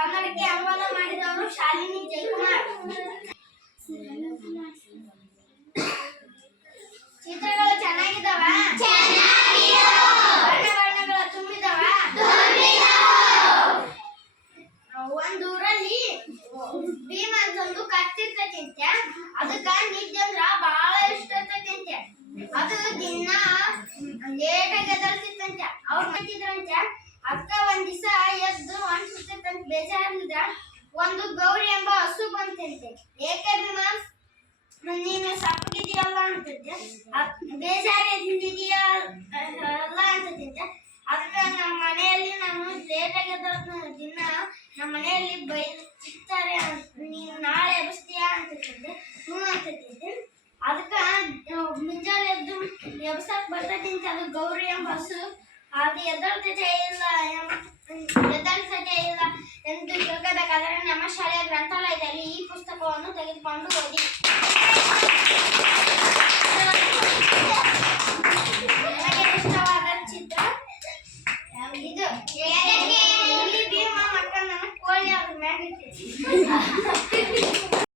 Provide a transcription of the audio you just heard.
ಕನ್ನಡಕ್ಕೆ ಅನುವಾದ ಮಾಡಿದವರು ಶಾಲಿನಿ ಜಯಕುಮಾರ್. ಚಿತ್ರಗಳು ಚೆನ್ನಾಗಿದ್ದಾವ? ಬಣ್ಣಗಳು ತುಂಬಿದವ? ಒಂದ್ ಊರಲ್ಲಿ ಭೀಮ ಅಂತಂದು ಕತ್ತಿರ್ತೈತೆ. ಅದಕ್ಕ ನಿದ್ದೆ ಅಂದ್ರ ಬಹಳ ಇಷ್ಟ ಇರ್ತೈತೆ. ಅದು ದಿನ ಲೇಟಾಗಿ ಎದಳ್ತಿತ್ತಂತೆ. ಅವ್ರು ಮಾಡ್ತಿದ್ರಂತೆ. ಅಕ್ಕ ಒಂದ್ ದಿವಸ ಎದ್ದು ಅನ್ಸುತ್ತಂತೆ ಬೇಜಾರಿಂದ ಒಂದು ಗೌರಿ ಎಂಬ ಹಸು ಬಂತಂತೆ. ಏಕೆ ಭೀಮ ನೀನು ಸಪ್ಪಗಿದೆಯಲ್ಲ ಅಂತಂತೆ. ಬೇಜಾರಿದೆಯಲ್ಲ ಅಂತಂತೆ. ಅದಕ್ಕೆ ನಮ್ಮ ಮನೆಯಲ್ಲಿ ನಾನು ಲೇಟಾಗಿ ಎದ್ದು ದಿನ ನಮ್ಮ ಮನೆಯಲ್ಲಿ ಬೈತಾರೆ, ನೀನು ನಾಳೆ ಎಬ್ಬಿಸ್ತೀಯಾ ಅಂತಂತೆ. ಹ್ಞೂ ಅಂತಂತೆ. ಅದಕ್ಕೆ ಮುಂಜಾನೆ ಎದ್ದು ಎಬ್ಸಕ್ ಬರ್ತೈತಿ. ಅದು ಗೌರಿ ಎಂಬ ಹಸು ಅದು ಎದ್ದಳ್ತೈತೆ ಇಲ್ಲ ಎಂದು ತಿಳ್ಕೋಬೇಕಾದರೆ ನಮ್ಮ ಶಾಲೆಯ ಗ್ರಂಥಾಲಯದಲ್ಲಿ ಈ ಪುಸ್ತಕವನ್ನು ತೆಗೆದುಕೊಂಡು ಓದಿ.